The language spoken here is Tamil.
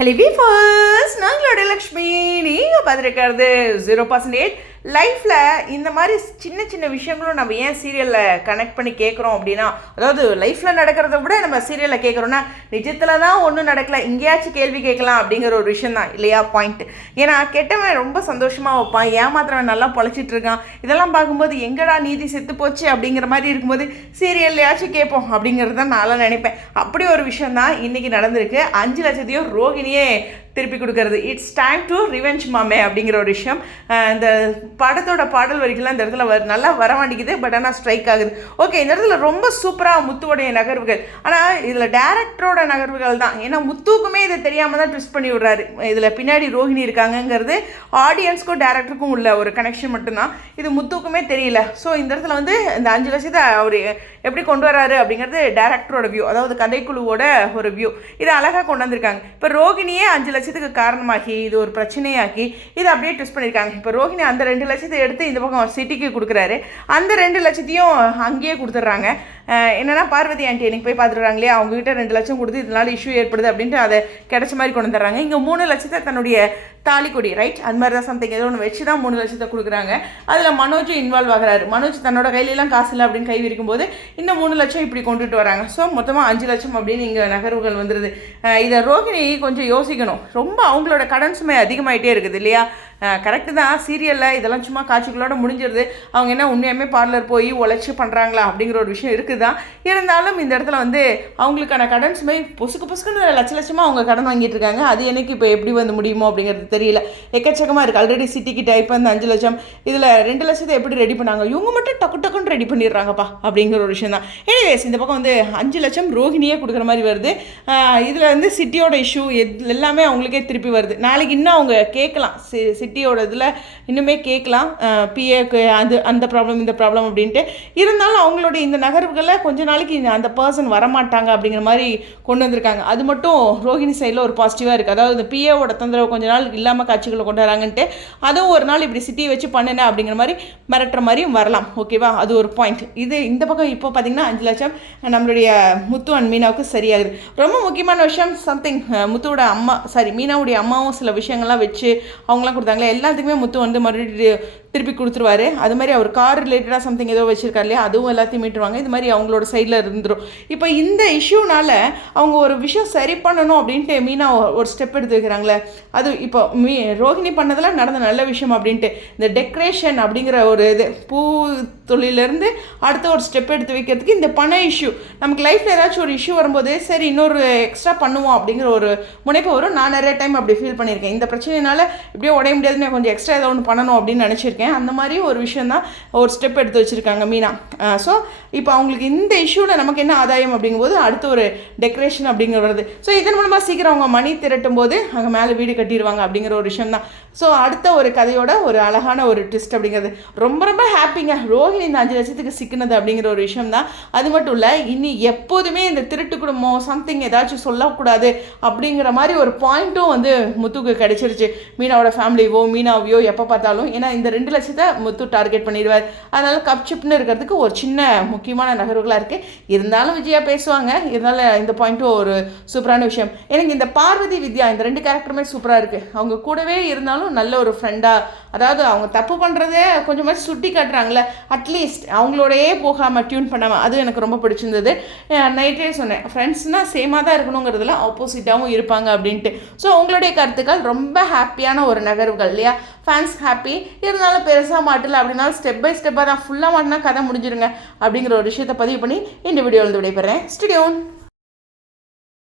ஹலோ வீஃபர்ஸ், நாங்களோட லக்ஷ்மி. நீங்கள் பார்த்துருக்கிறது 0% லைஃப்பில் இந்த மாதிரி சின்ன சின்ன விஷயங்களும் நம்ம ஏன் சீரியலில் கனெக்ட் பண்ணி கேட்குறோம் அப்படின்னா, அதாவது லைஃப்பில் நடக்கிறத விட நம்ம சீரியலில் கேட்குறோன்னா நிஜத்தில் தான் ஒன்றும் நடக்கலை, இங்கேயாச்சும் கேள்வி கேட்கலாம் அப்படிங்கிற ஒரு விஷயம் தான் இல்லையா பாயிண்ட். ஏன்னா கெட்டவன் ரொம்ப சந்தோஷமாக வைப்பான், ஏமாத்திரவன் நல்லா பொழைச்சிட்டு இருக்கான். இதெல்லாம் பார்க்கும்போது எங்கடா நீதி செத்து போச்சு அப்படிங்கிற மாதிரி இருக்கும்போது சீரியல்லையாச்சும் கேட்போம் அப்படிங்கிறது தான் நான்லாம் நினைப்பேன். அப்படி ஒரு விஷயம் தான் இன்றைக்கி நடந்திருக்கு. 5 லட்சத்தையும் ரோகிணியே திருப்பி கொடுக்கறது. இட்ஸ் டைம் டு ரிவெஞ்ச் மாமே அப்படிங்கிற ஒரு விஷயம். இந்த படத்தோட பாடல் வரிகள்லாம் இந்த இடத்துல நல்லா வரமாட்டேங்குது, பட் ஆனால் ஸ்ட்ரைக் ஆகுது. ஓகே, இந்த இடத்துல ரொம்ப சூப்பராக முத்துவோடைய நகர்வுகள், ஆனால் இதில் டேரக்டரோட நகர்வுகள் தான். ஏன்னா முத்துக்குமே இதை தெரியாமல் தான் ட்விஸ்ட் பண்ணி விடுறாரு. இதில் பின்னாடி ரோஹிணி இருக்காங்கங்கிறது ஆடியன்ஸ்க்கும் டேரக்டருக்கும் உள்ள ஒரு கனெக்ஷன் மட்டும்தான், இது முத்துக்குமே தெரியல. ஸோ இந்த இடத்துல வந்து இந்த 5 லட்சத்தை அவர் எப்படி கொண்டு வராரு அப்படிங்கிறது டேரக்டரோட வியூ, அதாவது கதைக்குழுவோட ஒரு வியூ. இதை அழகாக கொண்டு வந்திருக்காங்க. இப்போ ரோகிணியே 5 லட்சத்துக்கு காரணமாகி இது ஒரு பிரச்சனையாக்கி இதை அப்படியே ட்விஸ்ட் பண்ணியிருக்காங்க. இப்போ ரோஹிணி அந்த 2 லட்சத்தை எடுத்து இந்த பக்கம் சிட்டிக்கு கொடுக்குறாரு, அந்த 2 லட்சத்தையும் அங்கேயே கொடுத்துட்றாங்க. என்னென்னா பார்வதி ஆண்டி எனக்கு போய் பார்த்துருக்காங்க இல்லையா, அவங்ககிட்ட 2 லட்சம் கொடுத்து இதனால் இஷ்யூ ஏற்படுது அப்படின்ட்டு அதை கிடைச்ச மாதிரி கொண்டு வந்துடுறாங்க. இங்கே 3 லட்சத்தை தன்னுடைய தாலிக்கொடி ரைட் அது மாதிரி தான் சம்திங் ஏதோ ஒன்று வச்சு தான் 3 லட்சத்தை கொடுக்குறாங்க. அதில் மனோஜும் இன்வால்வ் ஆகிறாரு. மனோஜ் தன்னோட கையிலலாம் காசு இல்லை அப்படின்னு கை விரிக்கும் போது இந்த 3 லட்சம் இப்படி கொண்டுட்டு வராங்க. ஸோ மொத்தமாக 5 லட்சம் அப்படின்னு இங்கே நகர்வுகள் வந்துடுது. இதை ரோகிணி கொஞ்சம் யோசிக்கணும். ரொம்ப அவங்களோட கடன் சுமை அதிகமாகிட்டே இருக்குது இல்லையா. கரெக்டு தான், சீரியலில் இதெல்லாம் சும்மா காட்சிகளோடு முடிஞ்சிருது. அவங்க என்ன உண்மையுமே பார்லர் போய் உழைச்சி பண்ணுறாங்களா அப்படிங்கிற ஒரு விஷயம் இருக்குது தான். இருந்தாலும் இந்த இடத்துல வந்து அவங்களுக்கான கடன் சுமை பொசுக்குன்னு லட்சமாக அவங்க கடன் வாங்கிட்டு இருக்காங்க. அது எனக்கு இப்போ எப்படி வந்து முடியுமோ அப்படிங்கிறது தெரியல. எக்கச்சக்கமாக இருக்குது. ஆல்ரெடி சிட்டிக்கிட்ட இப்போ இந்த 5 லட்சம், இதில் 2 லட்சத்தை எப்படி ரெடி பண்ணாங்க, இவங்க மட்டும் டக்குன்னு ரெடி பண்ணிடுறாங்கப்பா அப்படிங்கிற ஒரு விஷயம் தான். எனிவேஸ், இந்த பக்கம் வந்து 5 லட்சம் ரோஹிணியே கொடுக்குற மாதிரி வருது. இதில் வந்து சிட்டியோட இஷ்யூ எல்லாமே அவங்களுக்கே திருப்பி வருது. நாளைக்கு இன்னும் அவங்க கேட்கலாம், சிட்டியோட இதில் இன்னுமே கேட்கலாம், பிஏக்கு அந்த ப்ராப்ளம் இந்த ப்ராப்ளம் அப்படின்ட்டு. இருந்தாலும் அவங்களுடைய இந்த நகர்வுகளில் கொஞ்ச நாளைக்கு அந்த பர்சன் வரமாட்டாங்க அப்படிங்கிற மாதிரி கொண்டு வந்திருக்காங்க. அது மட்டும் ரோஹிணி சைடில் ஒரு பாசிட்டிவாக இருக்குது. அதாவது இந்த பிஏவோட தொந்தரவு கொஞ்ச நாள் இல்லாமல் காட்சிகளை கொண்டு வராங்கன்ட்டு, அதுவும் ஒரு நாள் இப்படி சிட்டியை வச்சு பண்ணினேன் அப்படிங்கிற மாதிரி மிரட்டுற மாதிரியும் வரலாம். ஓகேவா, அது ஒரு பாயிண்ட். இது இந்த பக்கம் இப்போ பார்த்தீங்கன்னா 5 லட்சம் நம்மளுடைய முத்து அண்ட் மீனாவுக்கு சரியாகுது. ரொம்ப முக்கியமான விஷயம் சம்திங், முத்துவோட அம்மா மீனாவுடைய அம்மாவும் சில விஷயங்கள்லாம் வச்சு அவங்களாம் கொடுத்தாங்க. எல்லாத்துக்குமே முத்து வந்து மறுபடியும் திருப்பி கொடுத்துருவாரு. அது மாதிரி அவர் கார் ரிலேட்டடாக சம்திங் ஏதோ வச்சுருக்காரு இல்லையா, அதுவும் எல்லாத்தையும் மீட்டுருவாங்க. இது மாதிரி அவங்களோட சைடில் இருந்துடும். இப்போ இந்த இஷ்யூனால் அவங்க ஒரு விஷயம் சரி பண்ணணும் அப்படின்ட்டு மீனா ஒரு ஸ்டெப் எடுத்து வைக்கிறாங்களே, அது இப்போ ரோஹிணி பண்ணதெல்லாம் நடந்த நல்ல விஷயம் அப்படின்ட்டு இந்த டெக்கரேஷன் அப்படிங்கிற ஒரு இது பூ தொழிலேருந்து அடுத்த ஒரு ஸ்டெப் எடுத்து வைக்கிறதுக்கு இந்த பண இஷ்யூ, நமக்கு லைஃப்பில் ஏதாச்சும் ஒரு இஷ்யூ வரும்போது சரி இன்னொரு எக்ஸ்ட்ரா பண்ணுவோம் அப்படிங்கிற ஒரு முனைப்பு வரும். நான் நிறைய டைம் அப்படி ஃபீல் பண்ணியிருக்கேன். இந்த பிரச்சனைனால இப்படியே உடைய முடியாதுன்னு கொஞ்சம் எக்ஸ்ட்ரா ஏதோ ஒன்று பண்ணணும் அப்படின்னு நினச்சிருக்கேன். அந்த மாதிரி ஒரு விஷயம் தான் ஒரு ஸ்டெப் எடுத்து வச்சுருக்காங்க மீனா. ஸோ இப்போ அவங்களுக்கு இந்த இஷ்யூவில் நமக்கு என்ன ஆதாயம் அப்படிங்கும்போது அடுத்த ஒரு டெக்கரேஷன் அப்படிங்கிறது. ஸோ இதன் மூலமாக சீக்கிரம் அவங்க மணி திரட்டும் போது அங்கே மேலே வீடு கட்டிடுவாங்க அப்படிங்கிற ஒரு விஷயம் தான். ஸோ அடுத்த ஒரு கதையோட ஒரு அழகான ஒரு ட்விஸ்ட் அப்படிங்கிறது ரொம்ப ஹாப்பிங்க. ரோஹிணி இந்த 5 லட்சத்துக்கு சிக்கினது அப்படிங்கிற ஒரு விஷயம் தான். அது மட்டும் இல்லை, இனி எப்போதுமே இந்த திருட்டு குடும்பம் சம்திங் ஏதாச்சும் சொல்லக்கூடாது அப்படிங்கிற மாதிரி ஒரு பாயிண்ட்டும் வந்து முத்துக்கு கிடைச்சிருச்சு. மீனாவோட ஃபேமிலியோ மீனாவையோ எப்போ பார்த்தாலும், ஏன்னா இந்த 2 லட்சத்தை முத்து டார்கெட் பண்ணிடுவார். அதனால் கப்சிப்னு இருக்கிறதுக்கு ஒரு சின்ன முக்கியமான நகர்வுகளாக இருக்குது. இருந்தாலும் விஜயா பேசுவாங்க. இருந்தாலும் இந்த பாயிண்ட்டும் ஒரு சூப்பரான விஷயம். எனக்கு இந்த பார்வதி வித்யா இந்த 2 கேரக்டருமே சூப்பராக இருக்குது. அவங்க கூடவே இருந்தாலும் நல்ல ஒரு ஃப்ரெண்டாக, அதாவது அவங்க தப்பு பண்ணுறதே கொஞ்சம் மாதிரி சுட்டி காட்டுறாங்களே, அட்லீஸ்ட் அவங்களோடையே போகாமல் டியூன் பண்ணாமல், அது எனக்கு ரொம்ப பிடிச்சிருந்தது. நைட்டே சொன்னேன், ஃப்ரெண்ட்ஸ்னால் சேமாக தான் இருக்கணுங்கிறதுல ஆப்போசிட்டாகவும் இருப்பாங்க அப்படின்ட்டு. ஸோ உங்களுடைய கருத்துக்கள் ரொம்ப ஹாப்பியான ஒரு நகர்வுகள் இல்லையா. ஃபேன்ஸ் ஹாப்பி, இருந்தாலும் பெருசாக மாட்டல அப்படின்னாலும் ஸ்டெப் பை ஸ்டெப்பாக தான், ஃபுல்லாக மாட்டினா கதை முடிஞ்சிருங்க அப்படிங்கிற ஒரு விஷயத்தை பதிவு பண்ணி இந்த வீடியோவில் விடைபெறேன். Stay tune.